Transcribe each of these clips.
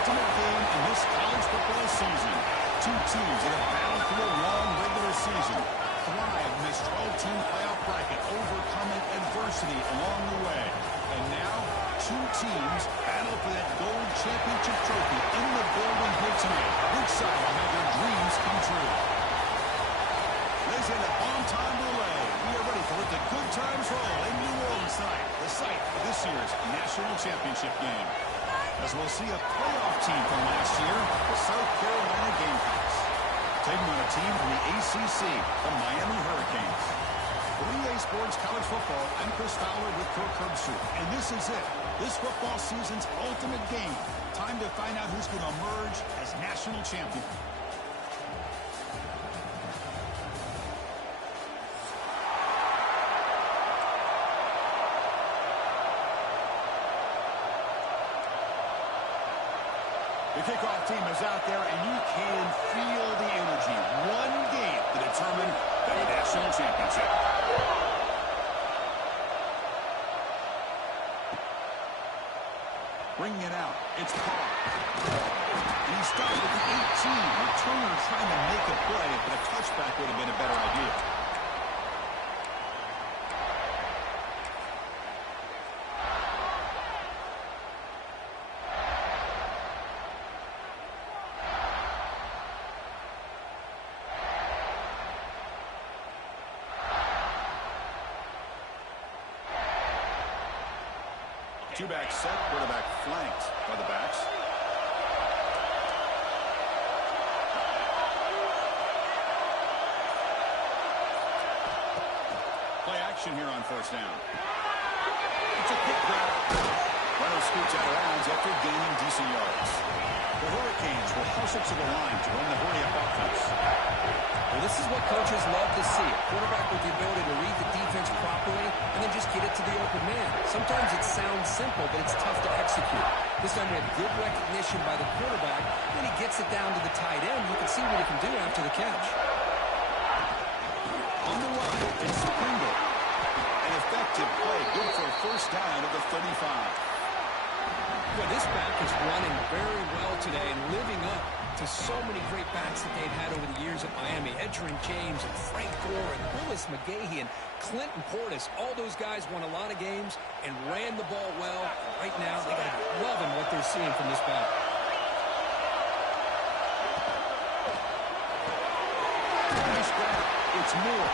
ultimate game in this college football season. Two teams that have battled through a long regular season, thrive in this 12-team playoff bracket, overcoming adversity along the way. And now, two teams battle for that gold championship trophy in the building here tonight. Which side will have their dreams come true? Ladies and gentlemen, on-time relay. We are ready for what the good times roll in New Orleans tonight, the site of this year's national championship game. As we'll see a playoff team from last year, the South Carolina Gamecocks, taking on a team from the ACC, the Miami Hurricanes. For EA Sports College Football, I'm Chris Fowler with Kirk Herbstreit, and this is it. This football season's ultimate game. Time to find out who's going to emerge as national champion. The kickoff team is out there, and you can feel the energy. One game to determine the national championship. Bringing it out, it's Carr. And he starts with the 18. Returner trying to make a play, but a touchback would have been a better idea. Two-back set, quarterback flanked by the backs. Play action here on first down. It's a quick grab. Runner scoots out of bounds after gaining decent yards. The Hurricanes will hustle to the line to run the hurry-up offense. Well, this is what coaches love to see. A quarterback with the ability to read the defense properly and then just get it to the open man. Sometimes it sounds simple, but it's tough to execute. This time we have good recognition by the quarterback. When he gets it down to the tight end, you can see what he can do after the catch. On the run, it's Pringle. An effective play, good for a first down at the 35. Well, this back is running very well today and living up to so many great backs that they've had over the years at Miami. Edgerrin James and Frank Gore and Willis McGahee and Clinton Portis. All those guys won a lot of games and ran the ball well. Right now, they got to be loving what they're seeing from this back. Nice grab. It's Moore.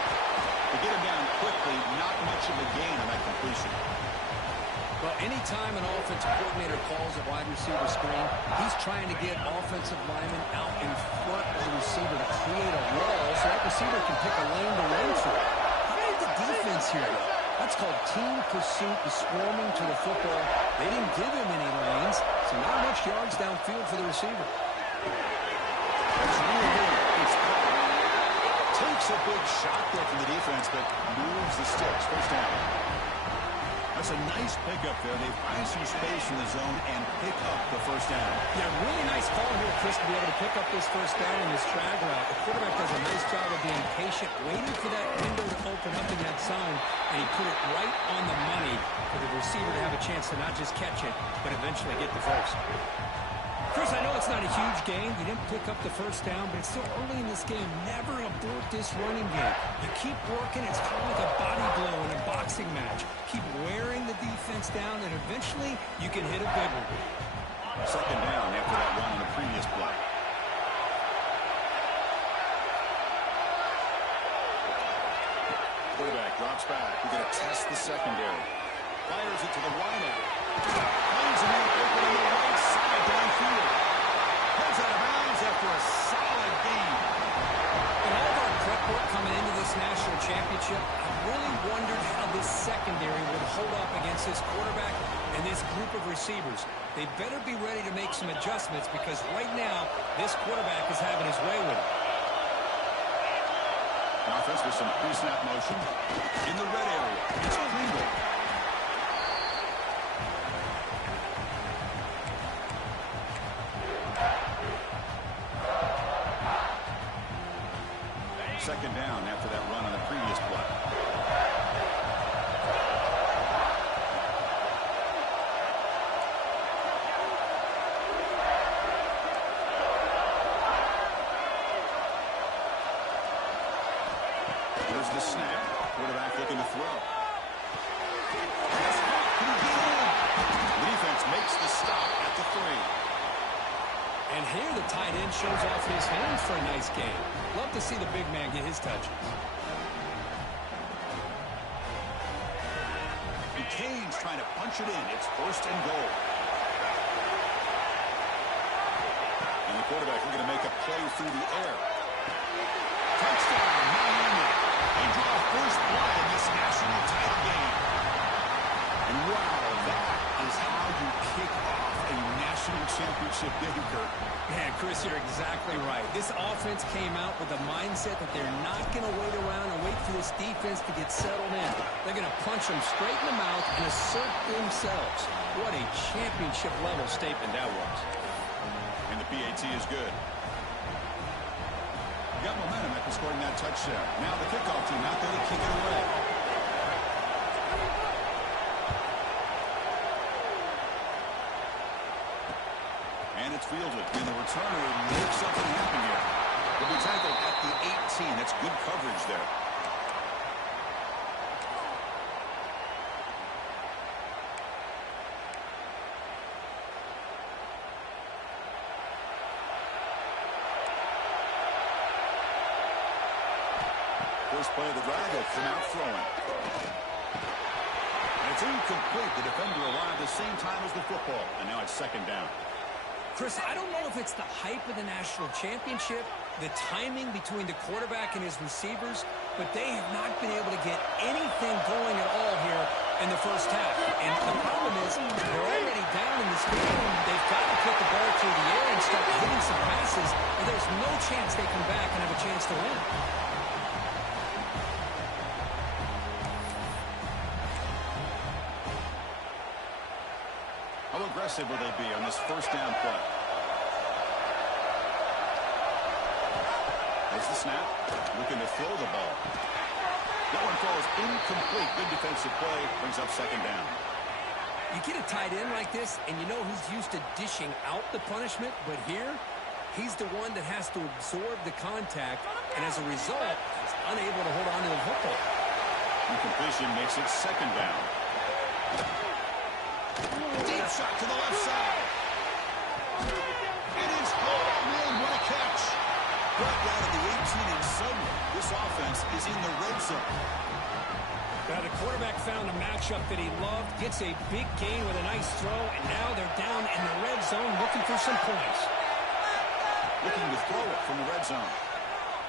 To get him down quickly, not much of a gain on that completion. Well, anytime an offensive coordinator calls a wide receiver screen, he's trying to get offensive linemen out in front of the receiver to create a wall so that receiver can pick a lane to run through. How did the defense here? That's called team pursuit and swarming to the football. They didn't give him any lanes, so not much yards downfield for the receiver. That's really good. It's takes a big shot there from the defense, but moves the sticks. First down. That's a nice pickup there. They find some space in the zone and pick up the first down. Yeah, really nice call here, Chris, to be able to pick up this first down in this drag route. The quarterback does a nice job of being patient, waiting for that window to open up in that zone, and he put it right on the money for the receiver to have a chance to not just catch it, but eventually get the first. Chris, I know it's not a huge game. You didn't pick up the first down, but it's still early in this game. Never abort this running game. You keep working. It's kind of like a body blow in a boxing match. Keep wearing the defense down, and eventually you can hit a big one. Second down after that run on the previous play. Quarterback drops back. We're going to test the secondary. Fires it to the wideout. Finds him out open on the right side downfield. Heads out of bounds after a solid game. In all of our prep work coming into this national championship, I really wondered how this secondary would hold up against this quarterback and this group of receivers. They better be ready to make some adjustments because right now, this quarterback is having his way with it. Offense with some pre-snap motion. In the red area, it's Pringle. Second down after that run on the previous play. The snap. Quarterback looking to throw. The defense makes the stop at the 3. And here the tight end shows off his hands for a nice game. Love to see the big man get his touches. Canes trying to punch it in. It's 1st and goal. And the quarterback looking to make a play through the air. Touchdown, Miami. They draw first blood in this national title game. And wow, that is how you kick off a national championship game, Kirk. Man, Chris, you're exactly right. This offense came out with the mindset that they're not going to wait around and wait for this defense to get settled in. They're going to punch them straight in the mouth and assert themselves. What a championship-level statement that was. And the PAT is good. Got momentum after scoring that touchdown. Now the kickoff team out there to kick it away. And it's fielded. And the returner makes something happen here. He'll be tackled at the 18. That's good coverage there. First play of the drive, they'll come out throwing. And it's incomplete. The defender arrived the same time as the football. And now it's 2nd down. Chris, I don't know if it's the hype of the national championship, the timing between the quarterback and his receivers, but they have not been able to get anything going at all here in the first half. And the problem is they're already down in this game. They've got to put the ball through the air and start hitting some passes, and there's no chance they come back and have a chance to win. How aggressive will they be on this first down play? There's the snap. Looking to throw the ball. That one falls incomplete. Good defensive play. Brings up 2nd down. You get a tight end like this, and you know he's used to dishing out the punishment, but here, he's the one that has to absorb the contact, and as a result, he's unable to hold on to the football. Incompletion makes it 2nd down. Deep shot to the left side. It is all in. What a catch. Brought down at the 18, and suddenly this offense is in the red zone. Now the quarterback found a matchup that he loved, gets a big gain with a nice throw, and now they're down in the red zone looking for some points. Looking to throw it from the red zone.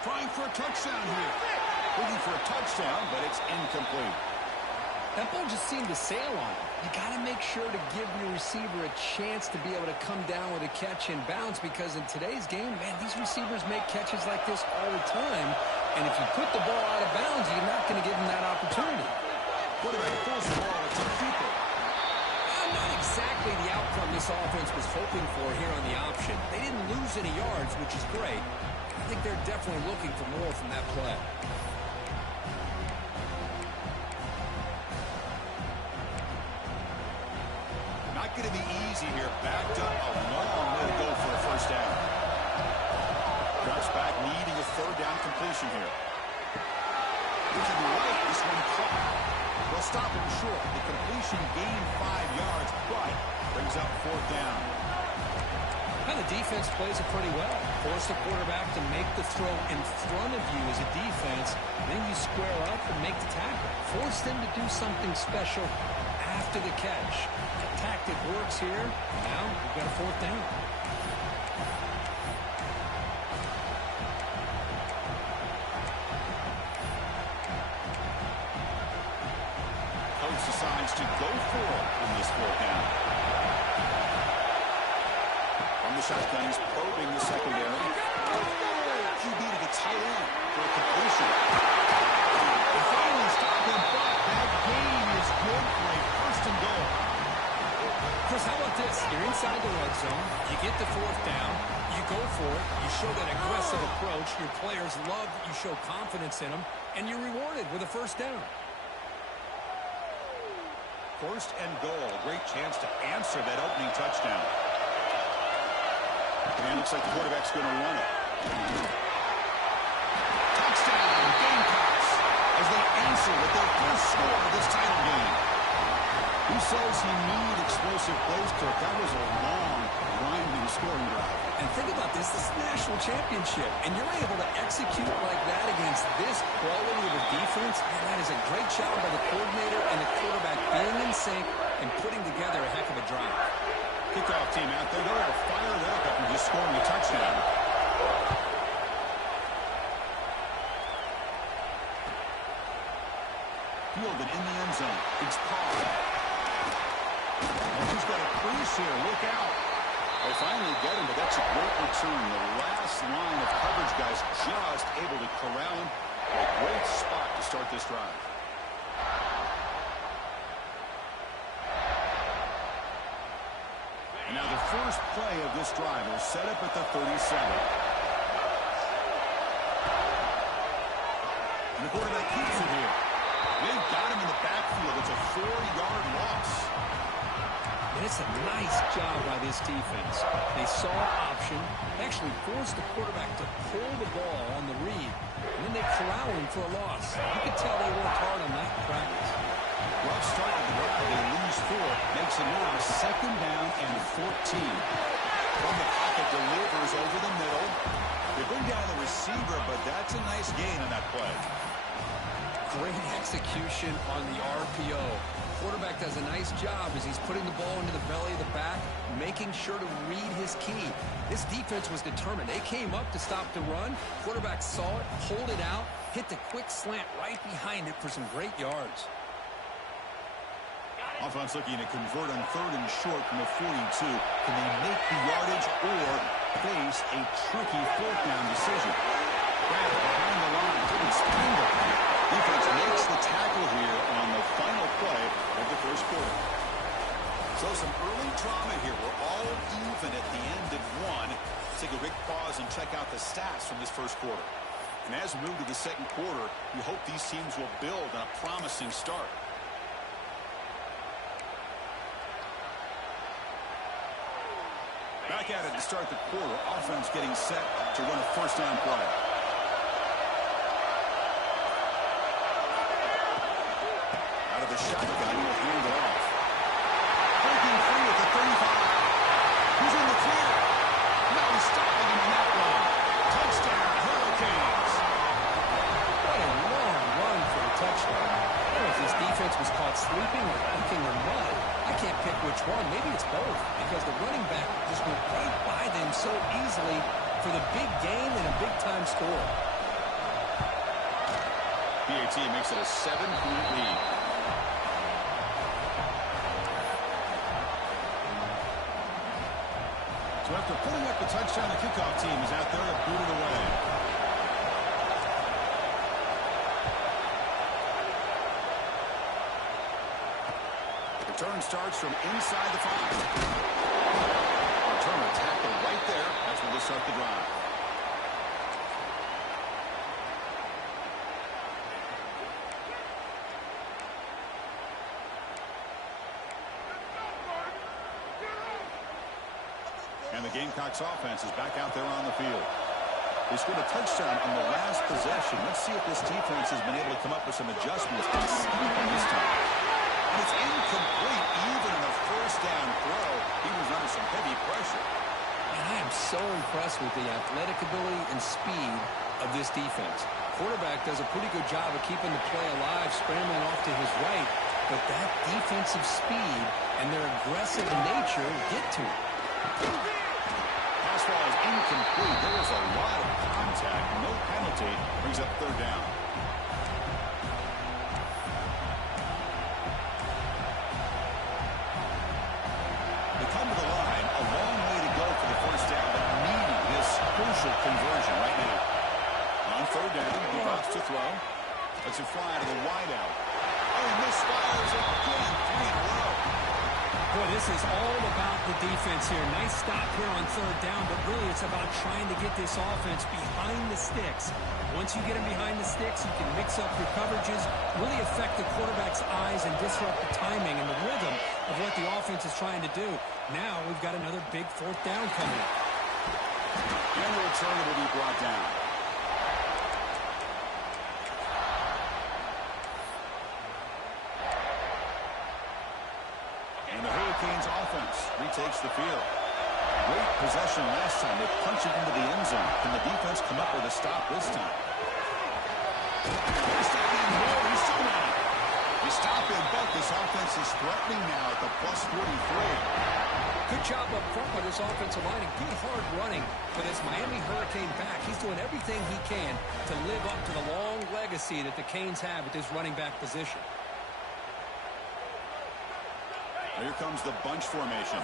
Trying for a touchdown here. Looking for a touchdown, but it's incomplete. That ball just seemed to sail on him. You got to make sure to give your receiver a chance to be able to come down with a catch and bounce, because in today's game, man, these receivers make catches like this all the time. And if you put the ball out of bounds, you're not going to give them that opportunity. Quarterback pulls the ball. It's a keeper. Not exactly the outcome this offense was hoping for here on the option. They didn't lose any yards, which is great. I think they're definitely looking for more from that play. Not going to be easy here. Backed up a long way to go for a first down. Drops back, needing a 3rd down completion here. Looking right, this one caught. They'll stop him short. The completion gained 5 yards, but brings up 4th down. Now the defense plays it pretty well. Force the quarterback to make the throw in front of you as a defense. Then you square up and make the tackle. Force them to do something special after the catch. That tactic works here. Now we've got a 4th down. Coach decides to go for it in this 4th down. From the shotgun, he's probing the secondary. QB to the tight end for a completion. They finally stop him, but that gain is good for a 1st and goal. Chris, how about this? You're inside the red zone. You get the 4th down. You go for it. You show that aggressive approach. Your players love that you show confidence in them, and you're rewarded with a 1st down. 1st and goal. A great chance to answer that opening touchdown. And looks like the quarterback's going to run it. Touchdown, Gamecocks. as they answer with their first score of this title game. Who says he needed explosive plays, Kirk? That was a long, grinding scoring drive. And think about this. This is a national championship, and you're able to execute like that against this quality of a defense. And that is a great job by the coordinator and the quarterback being in sync and putting together a heck of a drive. Kickoff team out there. They're all fired up after just scoring a touchdown. Fielded in the end zone. It's Paul. And he's got a crease here. Look out. They finally get him, but that's a great return. The last line of coverage guys just able to corral him. A great spot to start this drive. And now the first play of this drive is set up at the 37. And the quarterback keeps it here. They've got him in the backfield. It's a 4-yard loss. And it's a nice job by this defense. They saw an option, actually forced the quarterback to pull the ball on the read, and then they corral him for a loss. You could tell they worked hard on that in practice. Rough start of the drive. They lose 4. Makes it now 2nd down and 14. From the pocket, delivers over the middle. They bring down the receiver, but that's a nice gain on that play. Great execution on the RPO. Quarterback does a nice job as he's putting the ball into the belly of the back, making sure to read his key. This defense was determined. They came up to stop the run. Quarterback saw it, pulled it out, hit the quick slant right behind it for some great yards. Offense looking to convert on 3rd and short from the 42. Can they make the yardage or face a tricky 4th down decision? Grab behind the line. Didn't spring it. Defense makes the tackle here on the final play of the first quarter. So some early drama here. We're all even at the end of 1. Let's take a quick pause and check out the stats from this first quarter. And as we move to the second quarter, we hope these teams will build on a promising start. Back at it to start the quarter. Offense getting set to run a first down play. Out of the shotgun, he'll hand it off. Breaking free at the 35. He's in the clear. Now he's stopping him on that one. Touchdown, Hurricanes. What a long run for the touchdown. I don't know if this defense was caught sleeping or looking or mud. I can't pick which one. Maybe it's both, because the running back just went right by them so easily for the big gain and a big-time score. PAT makes it a 7-point lead. So after pulling up the touchdown, the kickoff team is out there to boot it away. Return starts from inside the 5. Return a tackle right there. That's where they start the drive. And the Gamecocks offense is back out there on the field. They scored a touchdown on the last possession. Let's see if this defense has been able to come up with some adjustments this time. And it's incomplete. Even in a first down throw, he was under some heavy pressure. And I am so impressed with the athletic ability and speed of this defense. Quarterback does a pretty good job of keeping the play alive, scrambling off to his right. But that defensive speed and their aggressive nature get to him. Pass ball is incomplete. There was a lot of contact. No penalty. Brings up 3rd down. They come to the line. A long way to go for the first down, but needing this crucial conversion right now. On 3rd down, he drops to throw. Lets it fly to the wideout. Oh, he misfires again. 3 in a row. Boy, this is all about the defense here. Nice stop here on 3rd down, but really it's about trying to get this offense behind the sticks. Once you get them behind the sticks, you can mix up your coverages, really affect the quarterback's eyes and disrupt the timing and the rhythm of what the offense is trying to do. Now we've got another big 4th down coming. And the return will be brought down. takes the field. Great possession last time. They punch it into the end zone. Can the defense come up with a stop this time? He's taking more. He's still not. You stop him, but this offense is threatening now at the plus 43. Good job up front by this offensive line and good hard running for this Miami Hurricane back. He's doing everything he can to live up to the long legacy that the Canes have at this running back position. Here comes the bunch formation.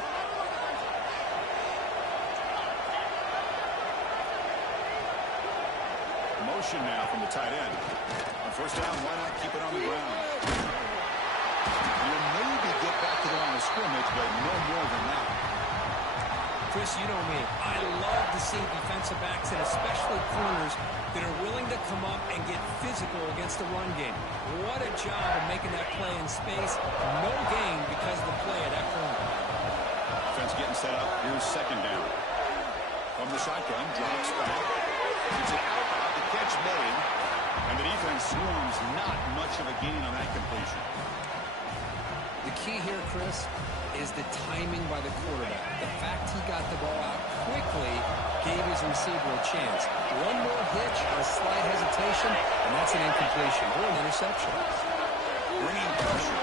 Motion now from the tight end. On first down, why not keep it on the ground? You'll maybe get back to the line of scrimmage, but no more than that. Chris, you know me. I love to see defensive backs and especially corners that are willing to come up and get physical against the run game. What a job of making that play in space. No gain because of the play at that corner. Defense getting set up. Here's second down. From the shotgun, drops back. Gets it out. The catch made. And the defense swarms. Not much of a gain on that completion. The key here, Chris, is the timing by the quarterback. The fact he got the ball out quickly gave his receiver a chance. One more hitch or a slight hesitation, and that's an incompletion or an interception. Bringing pressure.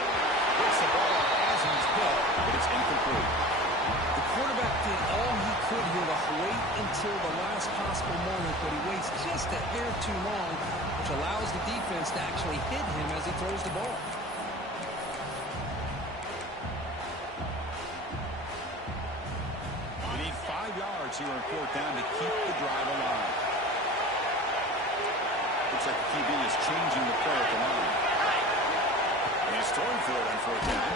Gets the ball as he's hit, but it's incomplete. The quarterback did all he could here to wait until the last possible moment, but he waits just a hair too long, which allows the defense to actually hit him as he throws the ball. Here on fourth down to keep the drive alive. Looks like the QB is changing the play at the line. And he's throwing for it on fourth down.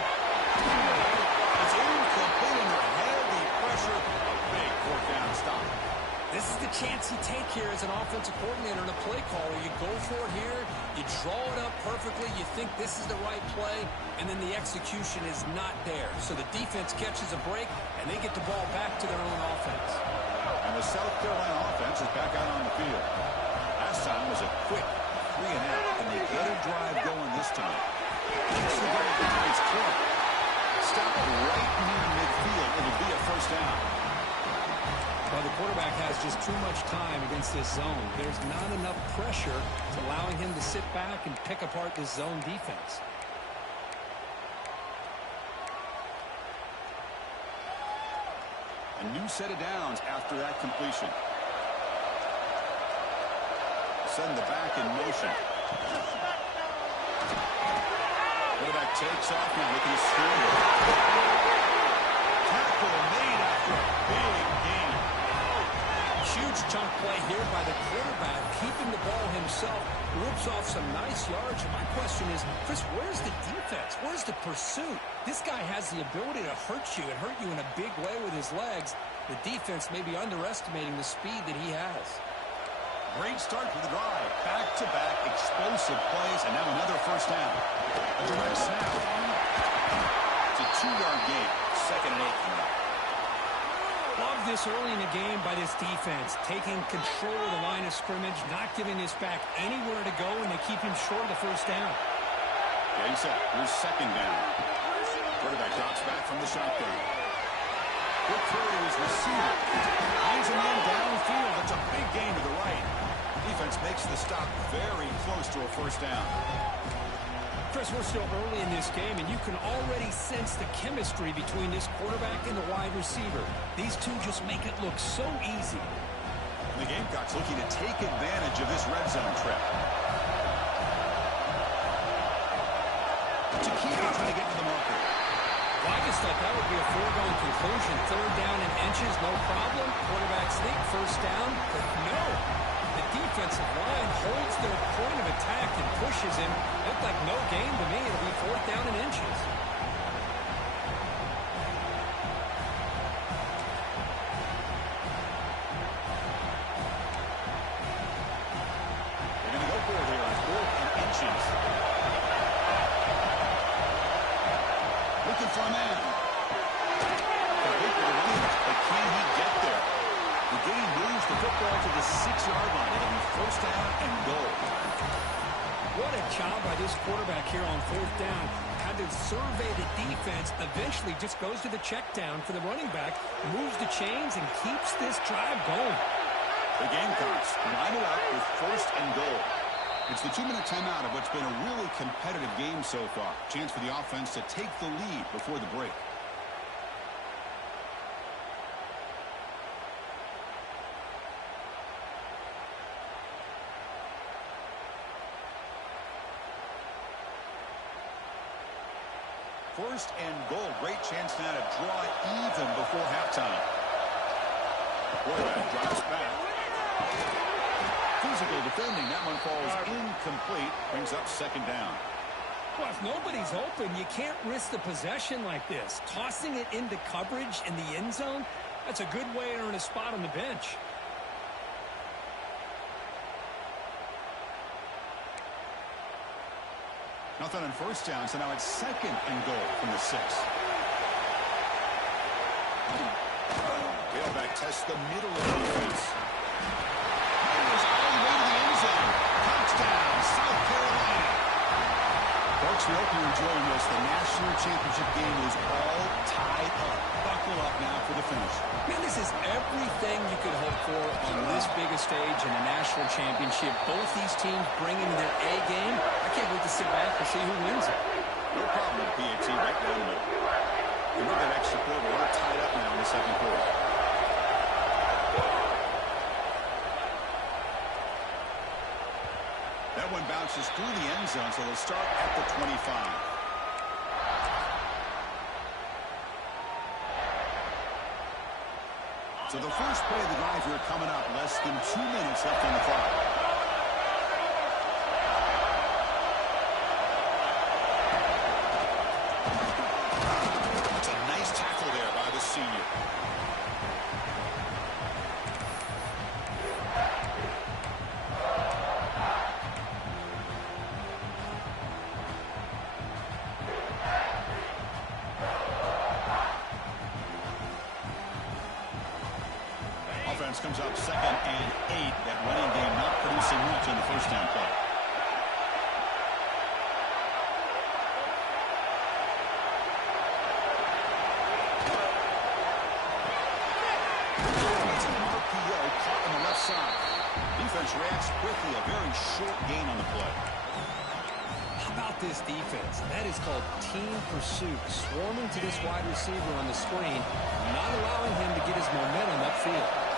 It's incomplete under heavy pressure. A big fourth down stop. This is the chance you take here as an offensive coordinator and a play caller. You go for it here, you draw it up perfectly, you think this is the right play, and then the execution is not there. So the defense catches a break, and they get the ball back to their own offense. And the South Carolina offense is back out on the field. Last time was a quick 3-and-out, and they get a drive going this time. It's the ball to his club. Stop right near midfield. It'll be a first down. Well, the quarterback has just too much time against this zone. There's not enough pressure allowing him to sit back and pick apart this zone defense. A new set of downs after that completion. Send the back in motion. Quarterback takes off now, looking to score. Tackle made after a big gain. Huge chunk play here by the quarterback, keeping the ball himself, rips off some nice yards. And my question is, Chris, where's the defense? Where's the pursuit? This guy has the ability to hurt you and hurt you in a big way with his legs. The defense may be underestimating the speed that he has. Great start to the drive. Back-to-back explosive plays, and now another first down. A direct snap. It's a 2-yard gain. Second and 8. Love this early in the game by this defense, taking control of the line of scrimmage, not giving this back anywhere to go, and they keep him short of the first down. Getting set. Here's second down. Quarterback drops back from the shotgun. Good throw to his receiver. Finds a man downfield. That's a big gain to the right. Defense makes the stop very close to a first down. Chris, we're still early in this game, and you can already sense the chemistry between this quarterback and the wide receiver. These two just make it look so easy. The Gamecocks looking to take advantage of this red zone trip. Chiquita trying to get to the marker. Well, I just thought that would be a foregone conclusion. Third down in inches, no problem. Quarterback sneak, first down, but no. The defensive line holds their point of attack and pushes him. Looked like no gain to me. It'll be fourth down in inches. They're going to go for it here on fourth and inches. Looking for a man. Complete with the running back, but can he get there? The game moves the football to the 6-yard line. It'll be first down and goal. What a job by this quarterback here on fourth down. Had on to survey the defense, eventually just goes to the check down for the running back, moves the chains, and keeps this drive going. The Gamecocks line it up with 1st and goal. It's the 2-minute timeout of what's been a really competitive game so far. Chance for the offense to take the lead before the break. First and goal. Great chance now to draw even before halftime. Quarterback drops back. Physical defending. That one falls incomplete. Brings up 2nd down. Well, if nobody's open, you can't risk the possession like this. Tossing it into coverage in the end zone, that's a good way to earn a spot on the bench. Nothing on 1st down, so now it's 2nd and goal from the 6. Tailback tests the middle of the defense. Goes all the way to the end zone. Touchdown, South Carolina. Folks, we hope you're enjoying this. The national championship game is all tied up. Buckle up now for the finish. Man, this is everything you could hope for on this big a stage in the national championship. Both these teams bringing their A game. I can't wait to sit back and see who wins it. No problem with PAT right down the middle. And with that extra quarter, we're tied up now in the 2nd quarter. That one bounces through the end zone, so they'll start at the 25. So the first play of the drive here coming up. Less than 2 minutes left on the clock. It's a nice tackle there by the senior. Offense comes up 2nd and 8. That running game not producing much on the 1st down play. It's an RPO caught on the left side. Defense reacts quickly. A very short gain on the play. How about this defense? That is called team pursuit. Swarming to this wide receiver on the screen, not allowing him to get his momentum upfield.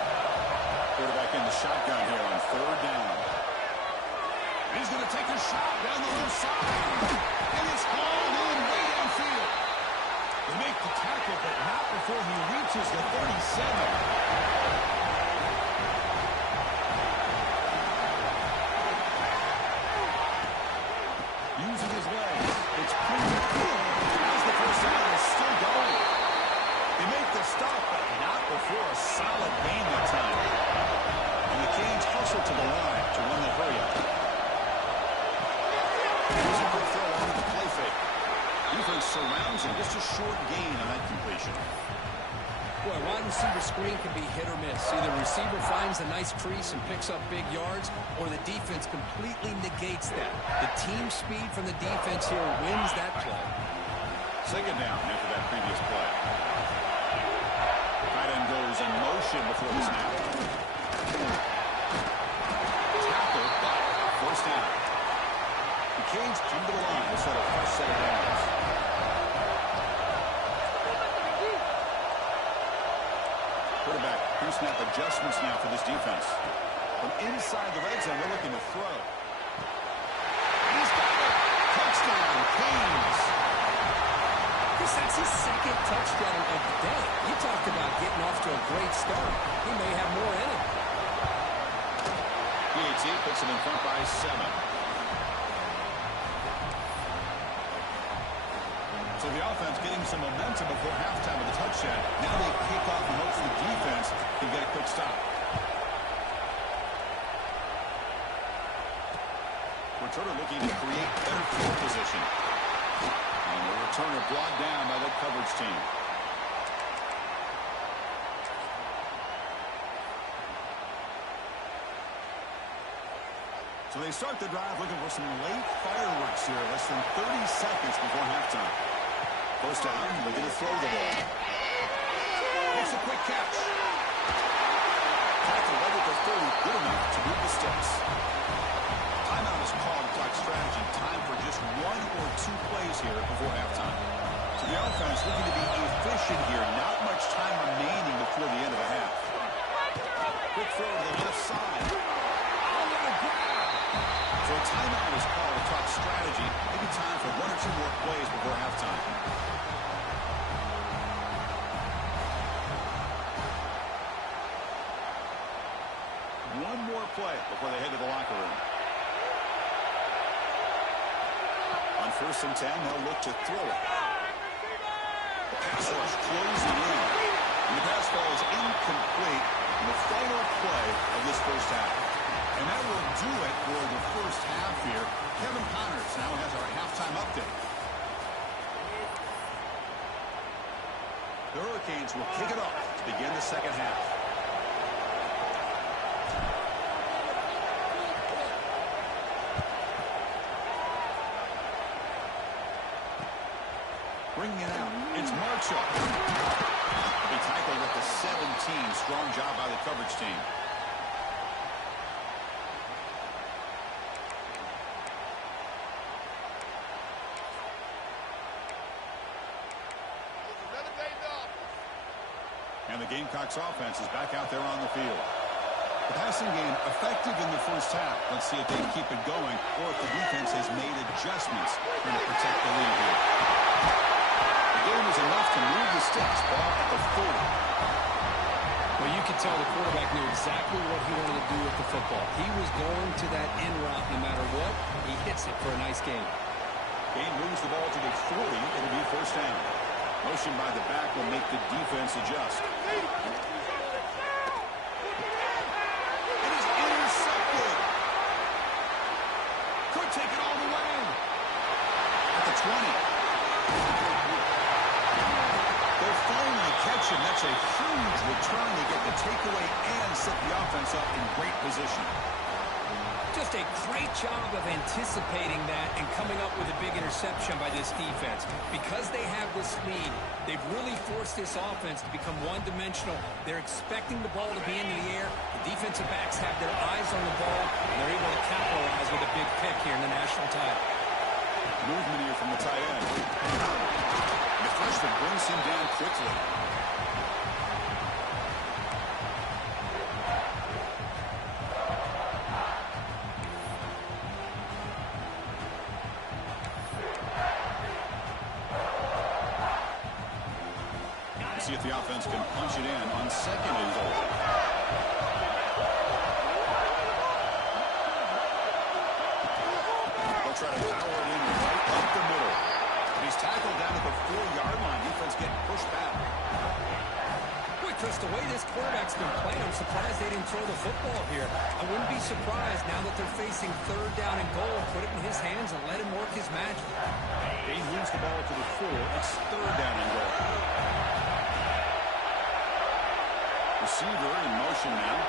Quarterback in the shotgun here on 3rd down. He's going to take a shot down the left side. And it's hauled in way downfield. They make the tackle, but not before he reaches the 37. Using his legs. It's pretty cool. As the 1st down is still going. They make the stop, but not before a solid gain that time. And the Canes hustle to the line to run the hurry up. Here's a good throw on the play fake. Defense surrounds him. Just a short gain on that completion. Boy, wide receiver screen can be hit or miss. Either receiver finds a nice crease and picks up big yards, or the defense completely negates that. The team speed from the defense here wins that play. 2nd down after that previous play. Tight end goes in motion before the snap. Tackle, but 1st down. The Canes come to the line to set a fresh set of downs. Quarterback pre-snap adjustments now for this defense. From inside the red zone, they're looking to throw. He's got it. Touchdown, Canes. Chris, that's his 2nd touchdown of the day. You talked about getting off to a great start. He may have more in him. PAT puts him in front by 7. So the offense getting some momentum before halftime with a touchdown. Now they kick off and hopes the defense can get a quick stop. Returner looking to create better field position. And the returner brought down by that coverage team. So So they start the drive looking for some late fireworks here, less than 30 seconds before halftime. First down, looking to throw the ball. Makes a quick catch. Tackle right at the 30, good enough to move the sticks. Timeout is called. Clock strategy. Time for just 1 or 2 plays here before halftime. So the offense looking to be efficient here. Not much time remaining before the end of the half. Quick throw to the left side. Oh, what a grab! So a timeout is called. A clock strategy. Maybe time for 1 or 2 more plays before halftime. One more play before they head to the locker room. On 1st and 10, they'll look to throw it. The pass rush closing in. And the pass falls incomplete in the final play of this first half. And that will do it for the first half here. Kevin Connors now has our halftime update. The Hurricanes will kick it off to begin the second half. Bringing it out, it's Marshall. He tackled at the 17. Strong job by the coverage team. And the Gamecocks offense is back out there on the field. The passing game effective in the first half. Let's see if they keep it going or if the defense has made adjustments trying to protect the lead here. The game was enough to move the sticks. Ball at the 40. Well, you could tell the quarterback knew exactly what he wanted to do with the football. He was going to that end route no matter what. He hits it for a nice gain. Game moves the ball to the 40. It'll be first down. Motion by the back will make the defense adjust. It is intercepted. Could take it all the way. At the 20. They'll finally catch him. That's a huge return to get the takeaway and set the offense up in great position. Just a great job of anticipating that and coming up with a big interception by this defense. Because they have this lead, they've really forced this offense to become one-dimensional. They're expecting the ball to be in the air. The defensive backs have their eyes on the ball, and they're able to capitalize with a big pick here in the national title. Movement here from the tight end. The freshman brings him down quickly. See if the offense can punch it in on 2nd and goal. They'll try to power it in right up the middle. He's tackled down at the 4-yard line. Defense getting pushed back. Boy, Chris, the way this quarterback's been playing, I'm surprised they didn't throw the football here. I wouldn't be surprised now that they're facing 3rd down and goal. Put it in his hands and let him work his magic. He moves the ball to the 4. It's 3rd down and goal. Receiver in motion now.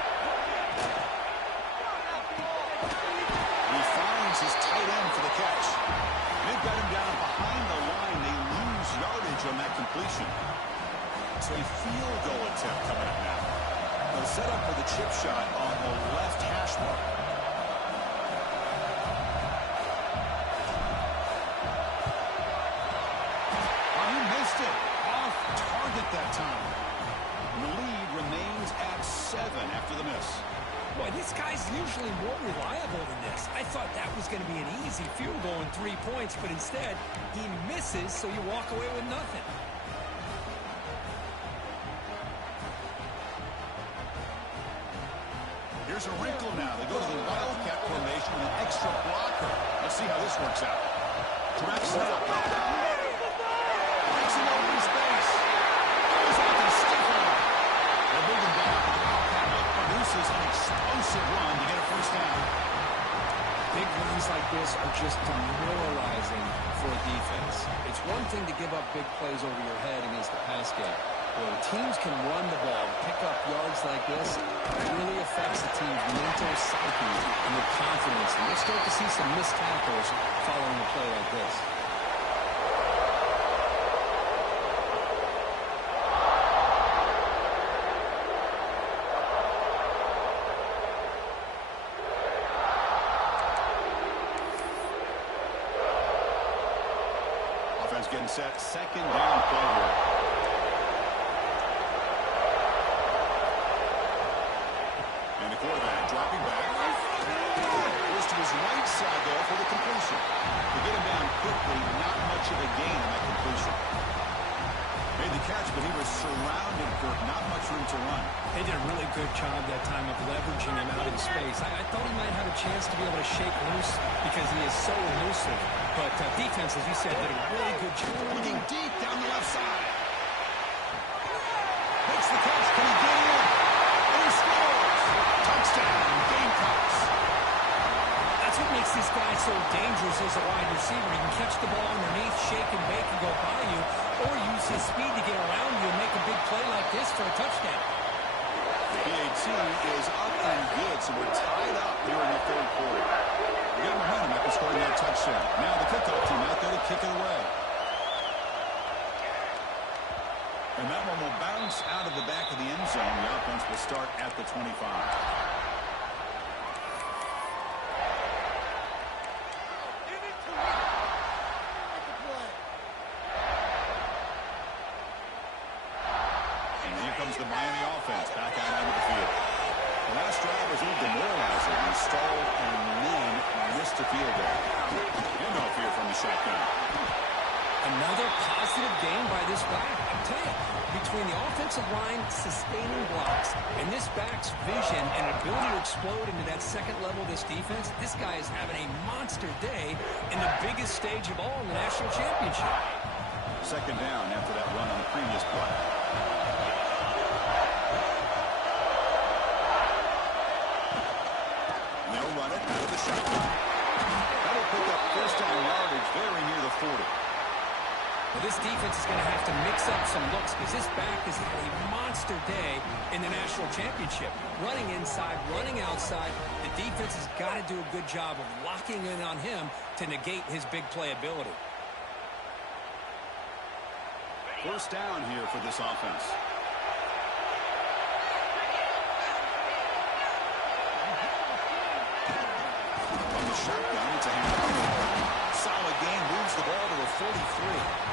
And he finds his tight end for the catch. They've got him down behind the line. They lose yardage on that completion. So a field goal attempt coming up now. They'll set up for the chip shot on the left hash mark. Oh, he missed it. Off target that time. The lead remains at 7 after the miss. Boy, this guy's usually more reliable than this. I thought that was going to be an easy field goal in 3 points, but instead, he misses, so you walk away with nothing. Here's a wrinkle now. They go to the Wildcat formation with an extra blocker. Let's see how this works out. Direct snap. Breaks him over in space. Goes off and stiffly. They'll move him down. The Wildcat produces an explosive run to get a first down. Big runs like this are just demoralizing for a defense. It's one thing to give up big plays over your head against the pass game, When teams can run the ball, pick up yards like this, it really affects the team's mental psyche and their confidence. And we'll start to see some missed tackles following a play like this. Offense getting set. Second down play here. And the quarterback dropping back. Goes to his right side, though, for the completion. To get him down quickly, not much of a gain on that completion. Made the catch, but he was surrounded for not much room to run. They did a really good job that time of leveraging him out in space. I thought he might have a chance to be able to shake loose because he is so elusive. But defense, as you said, did a really good job. Looking deep down the left side. Makes the catch. Can he get in? And he scores. Touchdown, Gamecocks. That's what makes this guy so dangerous as a wide receiver. He can catch the ball underneath, shake and bake and go by you, or use his speed to get around you and make a big play like this for a touchdown. PAT is up and good, so we're tied up here in the third quarter. We got momentum after scoring that touchdown. Now the kickoff team out there to kick it away. And that one will bounce out of the back of the end zone. The offense will start at the 25. The Miami offense back out onto the field. The last drive was a little demoralizing. He stalled and then missed a field goal. And no fear from the shotgun. Another positive game by this back. I'll tell you, between the offensive line sustaining blocks and this back's vision and ability to explode into that second level of this defense, this guy is having a monster day in the biggest stage of all in the national championship. Second down after that run on the previous play. They'll run it out of the shotgun. That'll pick up first down yardage very near the 40. Well, this defense is going to have to mix up some looks because this back is having a monster day in the national championship. Running inside, running outside. The defense has got to do a good job of locking in on him to negate his big play ability. First down here for this offense. From the shotgun, it's a handoff. Solid gain, moves the ball to a 43.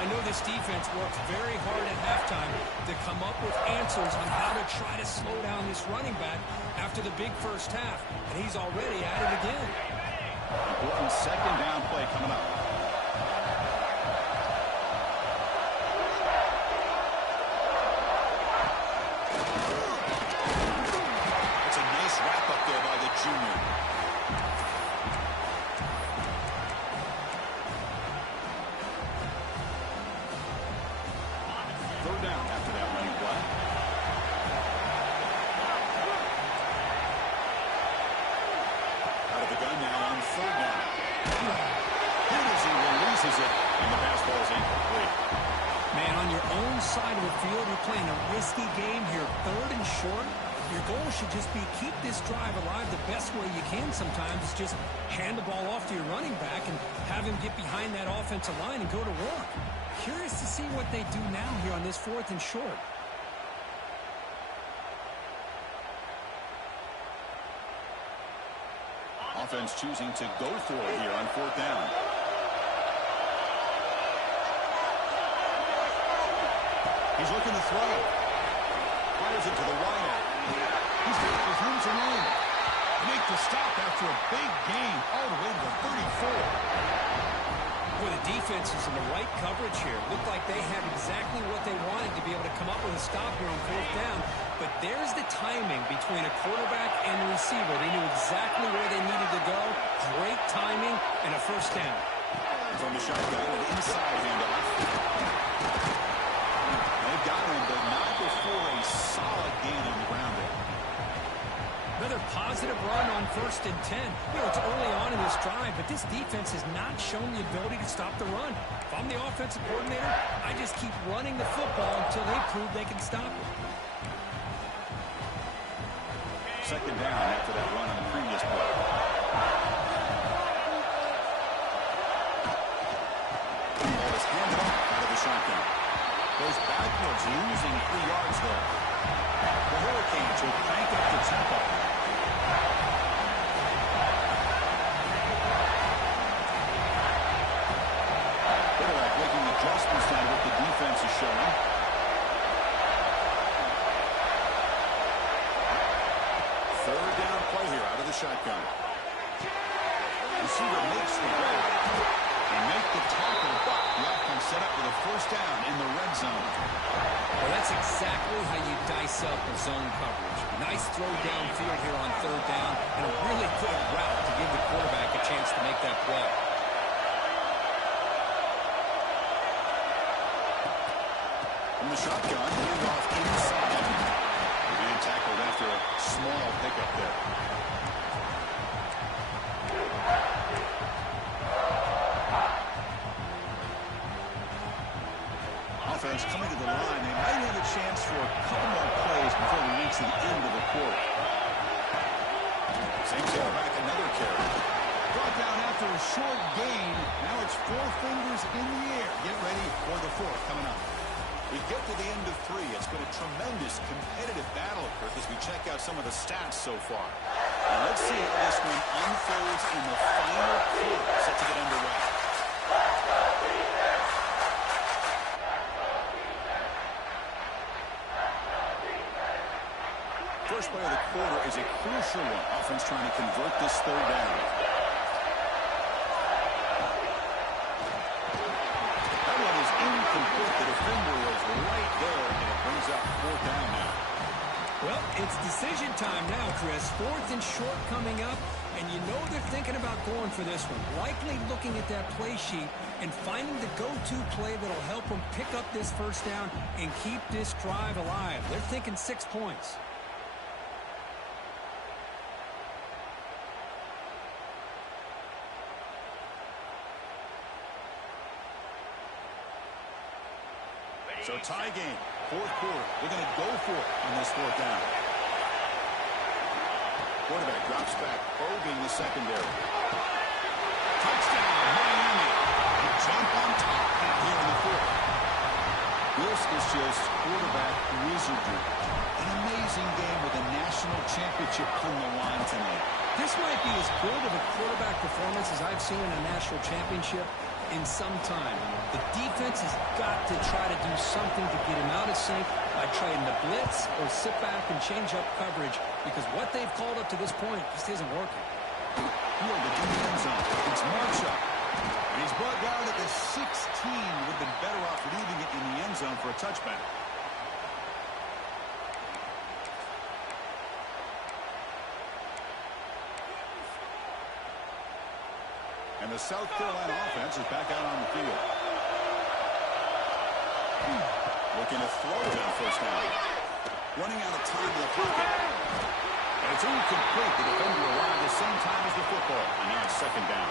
I know this defense worked very hard at halftime to come up with answers on how to try to slow down this running back after the big first half, and he's already at it again. Important second down play coming up. It's a nice wrap-up there by the junior. Third down after that running play. Out of the gun now on third down. Here as he releases it, and the pass ball is incomplete. Man, on your own side of the field, you're playing a risky game here. Third and short. Your goal should just be keep this drive alive the best way you can sometimes. Is just hand the ball off to your running back and have him get behind that offensive line and go to work. Curious to see what they do now here on this fourth and short. Offense choosing to go for it here on fourth down. He's looking to throw. Fires it to the wideout. He's got it with room to run. Make the stop after a big gain all the way to the 34. Boy, the defense is in the right coverage here. Looked like they had exactly what they wanted to be able to come up with a stop here on fourth down. But there's the timing between a quarterback and the receiver. They knew exactly where they needed to go. Great timing and a first down. From the shotgun, an inside handoff. They got him, but not before a solid gain on the ground there. Another positive positive run on 1st and 10. You know, it's early on in this drive, but this defense has not shown the ability to stop the run. If I'm the offensive coordinator, I just keep running the football until they prove they can stop it. Second down after that run on the previous play. Ball is handed off out of the shotgun. Goes backwards, losing 3 yards there. The Hurricanes will crank up the tempo. Quarterback making adjustments now to what the defense is showing. Third down play here out of the shotgun. Receiver makes the grab and make the tackle, but the offense set up with a first down in the red zone. Well, that's exactly how you dice up a zone coverage. Nice throw downfield here on third down, and a really good route to give the quarterback a chance to make that play. From the shotgun, moved off inside. And tackled after a small pickup there. Offense coming to the line. They might have a chance for a couple more plays before we reach the end of the quarter. Same back, another carry. Brought down after a short gain. Now it's 4 fingers in the air. Get ready for the 4th coming up. We get to the end of 3. It's been a tremendous competitive battle, Kirk, as we check out some of the stats so far. And let's see how this one unfolds in the final quarter set to get underway. First play of the quarter is a crucial one. Offense trying to convert this third down. That one is incomplete. The defender was right there, and it brings up 4th down now. Well, it's decision time now, Chris. 4th and short coming up, and you know they're thinking about going for this one. Likely looking at that play sheet and finding the go-to play that'll help them pick up this first down and keep this drive alive. They're thinking 6 points. So tie game, 4th quarter. They're going to go for it on this 4th down. Quarterback drops back, probing the secondary. Touchdown, Miami. They jump on top here in the 4th. This is just quarterback wizardry. An amazing game with a national championship on the line tonight. This might be as good of a quarterback performance as I've seen in a national championship in some time. The defense has got to try to do something to get him out of sync by trying to blitz or sit back and change up coverage, because what they've called up to this point just isn't working. Fielded in the end zone. It's Marshall. And he's brought down at the 16. Would have been better off leaving it in the end zone for a touchback. And the South Carolina offense is back out on the field. Looking to throw it on first down. Running out of time to the pocket. And it's incomplete. The defender arrived at the same time as the football. And now it's 2nd down.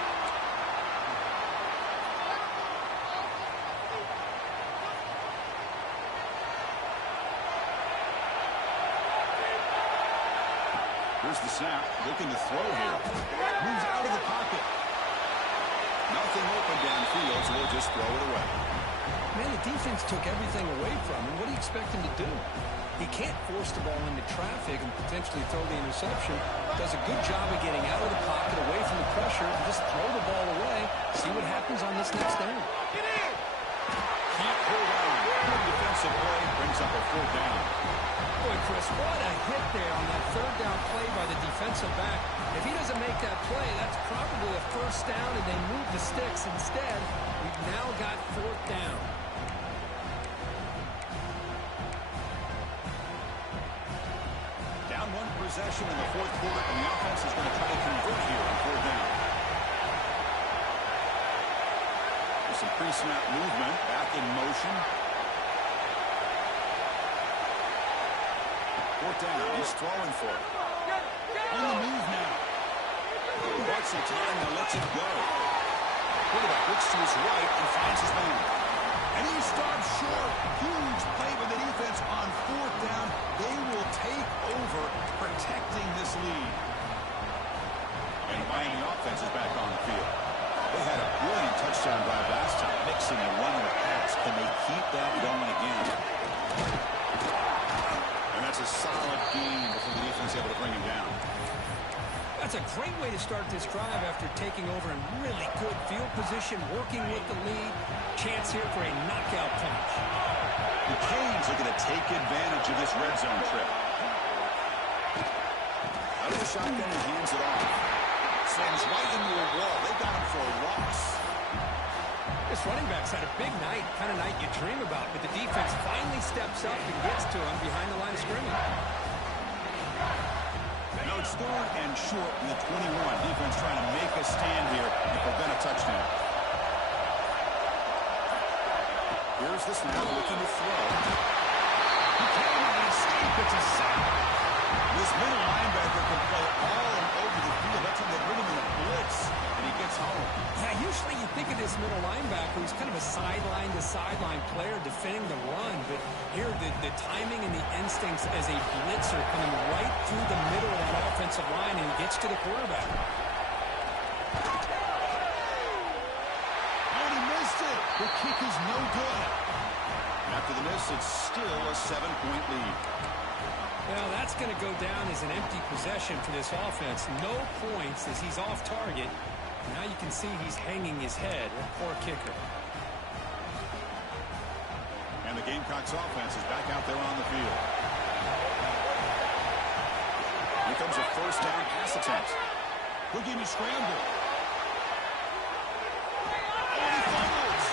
Here's the snap. Looking to throw here. Moves out of the pocket. Nothing open downfield, so they'll just throw it away. Man, the defense took everything away from him. What do you expect him to do? He can't force the ball into traffic and potentially throw the interception. Does a good job of getting out of the pocket, away from the pressure, and just throw the ball away. See what happens on this next down. Can't hold on. Good defensive play. Brings up a 4th down. Boy, Chris, what a hit there on that 3rd down play by the defensive back. If he doesn't make that play, that's probably a first down, and they move the sticks instead. We've now got 4th down. Down 1 possession in the 4th quarter, and the offense is going to try to convert here on 4th down. With some pre-snap movement, back in motion. 4th down, he's throwing for it. On the move Gets some time, now lets it go. Quarterback looks to his right and finds his man. And he stops short. Huge play by the defense on fourth down. They will take over protecting this lead. And Miami offense is back on the field. They had a brilliant touchdown drive last time, mixing the run and the pass. Can they keep that going again? And that's a solid gain before the defense able to bring him down. That's a great way to start this drive after taking over in really good field position, working with the lead. Chance here for a knockout punch. The Canes are going to take advantage of this red zone trip. Out of the shotgun and hands it off. Slams right into a wall. They got him for a loss. This running back's had a big night, kind of night you dream about, but the defense finally steps up and gets to him behind the line of scrimmage. No, it's third and short in the 21. Defense trying to make a stand here and prevent a touchdown. Here's the snap, looking to throw. He can't even escape. It's a sack. This middle linebacker can play all over the field. That's when they bring him in a blitz, and he gets home. Yeah, usually you think of this middle linebacker who's kind of a sideline-to-sideline player defending the run, but here the timing and the instincts as a blitzer coming right through the middle of that offensive line, and he gets to the quarterback. Oh, and he missed it. The kick is no good. After the miss, it's still a 7-point lead. Well, that's going to go down as an empty possession for this offense. No points as he's off target. Now you can see he's hanging his head. Poor kicker. And the Gamecocks offense is back out there on the field. Here comes a first down pass attempt. Boogie scramble. Oh, he fumbles.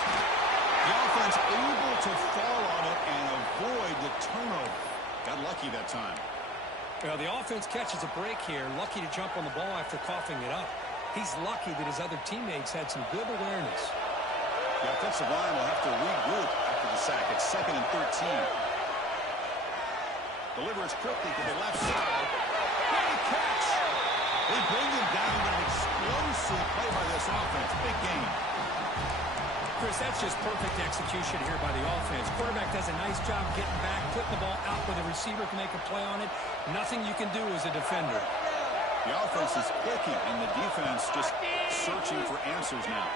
The offense able to fall on it and avoid the turnover. Got lucky that time. Well, the offense catches a break here. Lucky to jump on the ball after coughing it up. He's lucky that his other teammates had some good awareness. The offensive line will have to regroup after the sack. It's 2nd and 13. Delivers quickly to the left side. Great catch. They bring him down with an explosive play by this offense. Big game. Chris, that's just perfect execution here by the offense. Quarterback does a nice job getting back, putting the ball out where the receiver can make a play on it. Nothing you can do as a defender. The offense is clicking, and the defense just searching for answers now.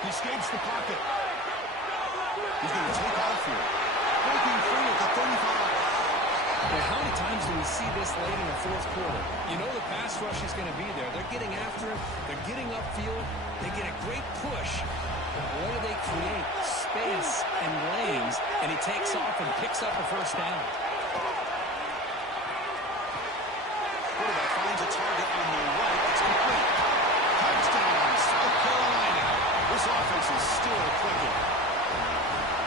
He escapes the pocket. He's going to take off here. Breaking free at the 35. Well, how many times do we see this late in the fourth quarter? You know the pass rush is going to be there. They're getting after him. They're getting upfield. They get a great push. But what do they create? Space and lanes, and he takes off and picks up a first down. Quarterback finds a target on the right. It's complete. Touchdown, South Carolina. This offense is still clicking.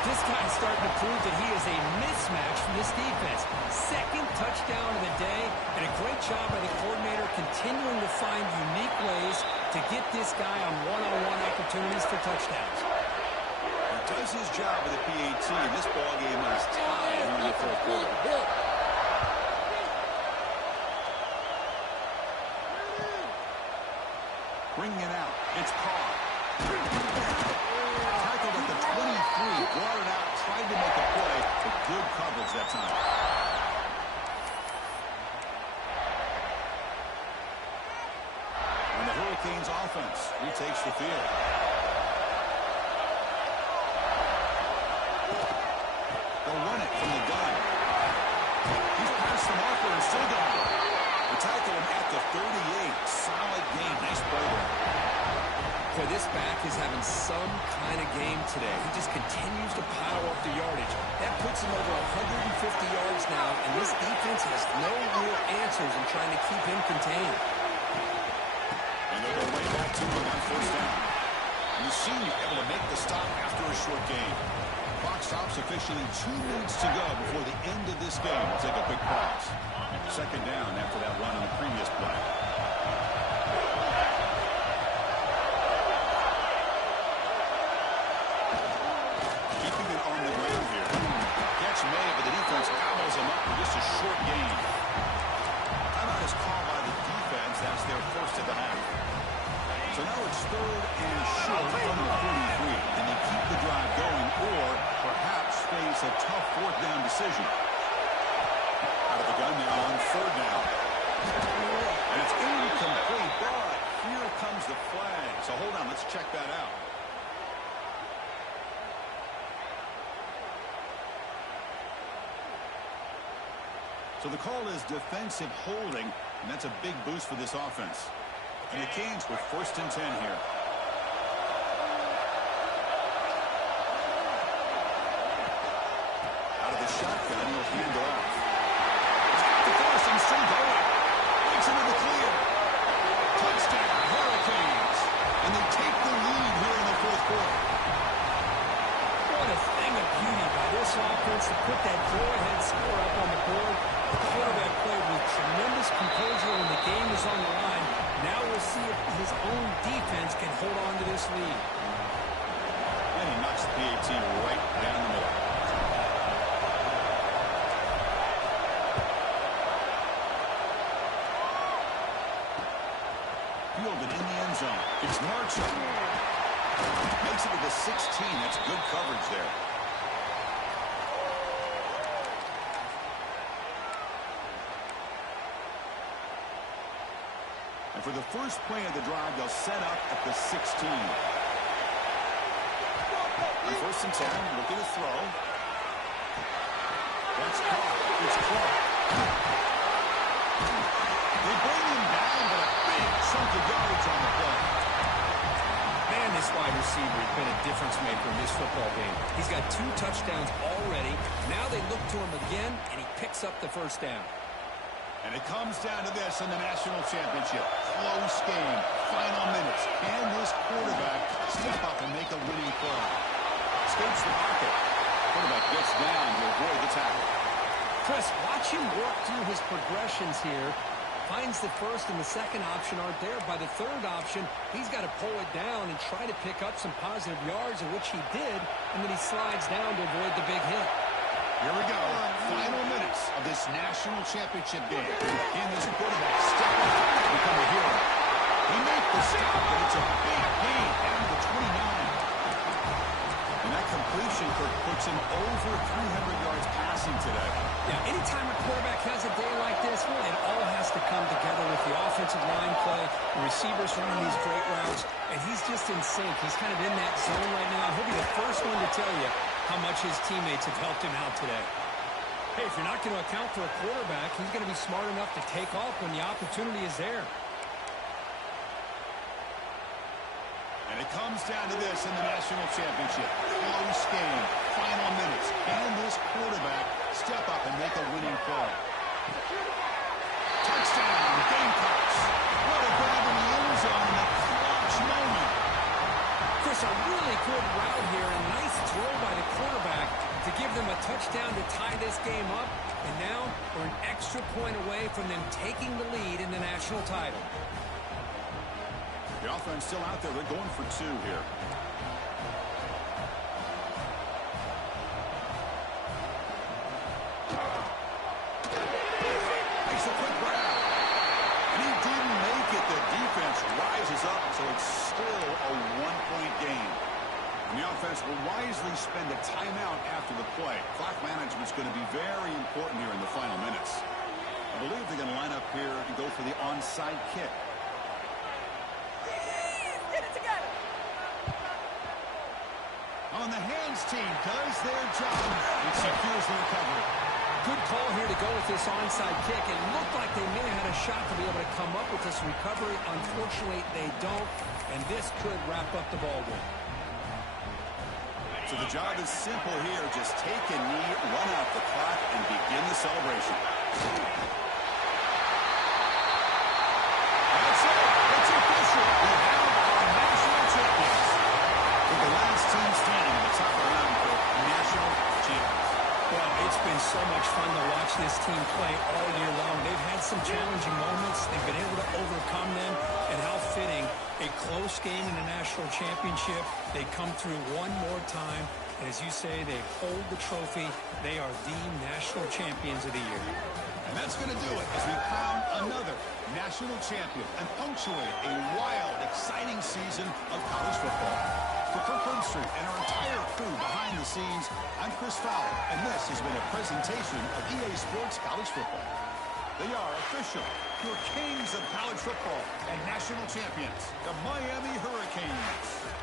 This guy's starting to prove that he is a mismatch for this defense. Second touchdown of the day, and a great job by the coordinator continuing to find unique ways to get this guy on one-on-one opportunities for touchdowns. He does his job with the PAT, and this ballgame is tied in the fourth quarter. Bringing it out. It's Carr. Tackled at the 23. Brought it out. Tried to make a play, but good coverage that time. And the Hurricanes offense retakes the field. They'll run it from the gun. He's past the marker and still going. They tackle him at the 38. Solid game. Nice play there. Boy, this back is having some kind of game today. He just continues to pile up the yardage. That puts him over 150 yards now, and this defense has no real answers in trying to keep him contained. And they'll go right back to him on first down. And the senior able to make the stop after a short game. Clock stops officially 2 minutes to go before the end of this game. We'll take a quick pause. Second down after that run on the previous play. Keeping it on the ground here. Catch made, but the defense gobbles him up for just a short gain. Timeout is called by the defense. That's their first of the half. So now it's 3rd and short from the 43. And they keep the drive going or perhaps face a tough 4th down decision. Out of the gun now on 3rd down. And it's incomplete, but here comes the flag. So hold on, let's check that out. So the call is defensive holding, and that's a big boost for this offense. And the Canes with 1st and 10 here. Out of the shotgun, he'll hand it off. The force and still going. Breaks into the clear. Touchdown, Hurricanes. And they take the lead here in the 4th quarter. What a thing of beauty by this offense to put that go-ahead score up on the board. The quarterback played with tremendous composure when the game was on the line. Now we'll see if his own defense can hold on to this lead. And he knocks the PAT right down the middle. Fielded in the end zone. It's Marshall. Makes it to the 16. That's good coverage there. And for the first play of the drive, they'll set up at the 16. On 1st and 10, look at the throw. That's caught. It's Clark. They bring him down, but a big chunk of yardage on the play. Man, this wide receiver has been a difference maker in this football game. He's got 2 touchdowns already. Now they look to him again, and he picks up the 1st down. And it comes down to this in the national championship. Close game. Final minutes. Can this quarterback step up and make a winning play? Escapes the pocket. Quarterback gets down to avoid the tackle. Chris, watch him work through his progressions here. Finds the 1st and the 2nd option aren't there. By the 3rd option, he's got to pull it down and try to pick up some positive yards, of which he did, and then he slides down to avoid the big hit. Here we go. Final minutes of this national championship game. Can this quarterback step up and become a hero? He made the stop, but it's a big gain down to the 29. And that completion puts him over 300 yards passing today. Yeah, anytime a quarterback has a day like this, it all has to come together with the offensive line play, the receivers running these great routes, and he's just in sync. He's kind of in that zone right now. He'll be the first one to tell you how much his teammates have helped him out today. Hey, if you're not going to account for a quarterback, he's going to be smart enough to take off when the opportunity is there. And it comes down to this in the national championship. Close game. Final minutes. Can this quarterback step up and make a winning play? Touchdown, Gamecocks. What a grab in the end zone in a clutch moment. Chris, a really good route here. A nice throw by the quarterback to give them a touchdown to tie this game up. And now we're an extra point away from them taking the lead in the national title. The offense still out there. They're going for 2 here. Makes a quick grab. And he didn't make it. The defense rises up, so it's still a 1-point game. And the offense will wisely spend a timeout after the play. Clock management is going to be very important here in the final minutes. I believe they're going to line up here and go for the onside kick. On the hands team does their job. It secures the recovery. Good call here to go with this onside kick. It looked like they may have had a shot to be able to come up with this recovery. Unfortunately, they don't, and this could wrap up the ball game. So the job is simple here. Just take a knee, run out the clock, and begin the celebration. That's it. It's official. We have our national champions. With the last team standing in the top round for national champions. Well, it's been so much fun to watch this team play all year long. They've had some challenging moments. They've been able to overcome them. And how fitting, a close game in the national championship. They come through one more time And as you say, they hold the trophy. They are the national champions of the year. And that's going to do it as we crown another national champion and punctuate a wild, exciting season of college football. For Kirk Herbstreit and our entire crew behind the scenes, I'm Chris Fowler, and this has been a presentation of EA Sports College Football. They are official, your kings of college football and national champions, the Miami Hurricanes.